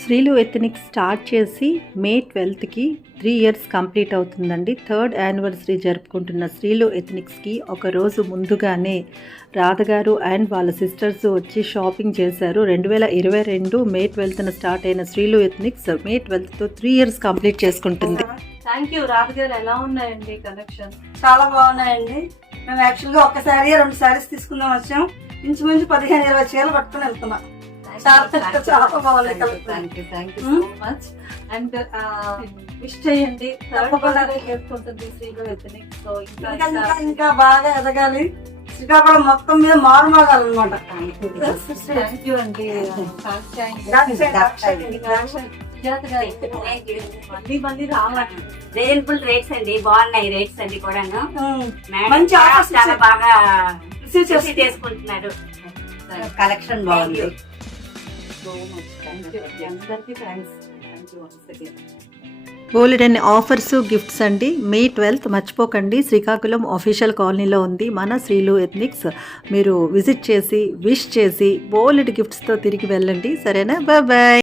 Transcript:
శ్రీలు ethnics start చేసి మే 12కి 3 years complete అవుతుందండి. 3rd anniversary జరుపుకుంటున్న శ్రీలు ఎథనిక్స్కి ఒక రోజు ముందుగానే రాధగారు అండ్ వాళ్ళ సిస్టర్స్ వచ్చి షాపింగ్ చేశారు. 2022 మే 12న స్టార్ట్ అయిన శ్రీలు ఎథనిక్స్ మే 12తో 3 ఇయర్స్ కంప్లీట్ చేసుకుంటుంది. థ్యాంక్ యూ రాధగారు. ఎలా ఉన్నాయండి కలెక్షన్? చాలా బాగున్నాయండి. మేము యాక్చువల్గా ఒక్కసారి 2 శారీస్ తీసుకుందాం వచ్చాం. ఇంచుమించు 15-20 చీరలు పట్టుకుని వెళ్తున్నాం. చాలా బాగుంది. Thank you so much. And wish చేయండి. తప్పకుండా చేసుకుంటుంది శ్రీలు ఎథనిక్స్. సో ఇంకా బాగా ఎదగాలి. శ్రీకాకుళం మొత్తం మీద మారుమోగాలన్నమాట. థ్యాంక్ యూ అండి. మళ్ళీ రావాలి. రీజనబుల్ రేట్స్ అండి, బాగున్నాయి రేట్స్ అండి కూడా. మంచి ఆఫర్స్ చాలా బాగా చేసి చేసుకుంటున్నారు. కలెక్షన్ బాగుంది. అందరికీ థ్యాంక్స్. బోలెడన్ని ఆఫర్స్ గిఫ్ట్స్ అండి. మే 12th మర్చిపోకండి. శ్రీకాకుళం ఆఫీషియల్ కాలనీలో ఉంది మన శ్రీలు ఎథనిక్స్. మీరు విజిట్ చేసి విష్ చేసి బోలెడ్ గిఫ్ట్స్తో తిరిగి వెళ్ళండి. సరేనా? Bye bye.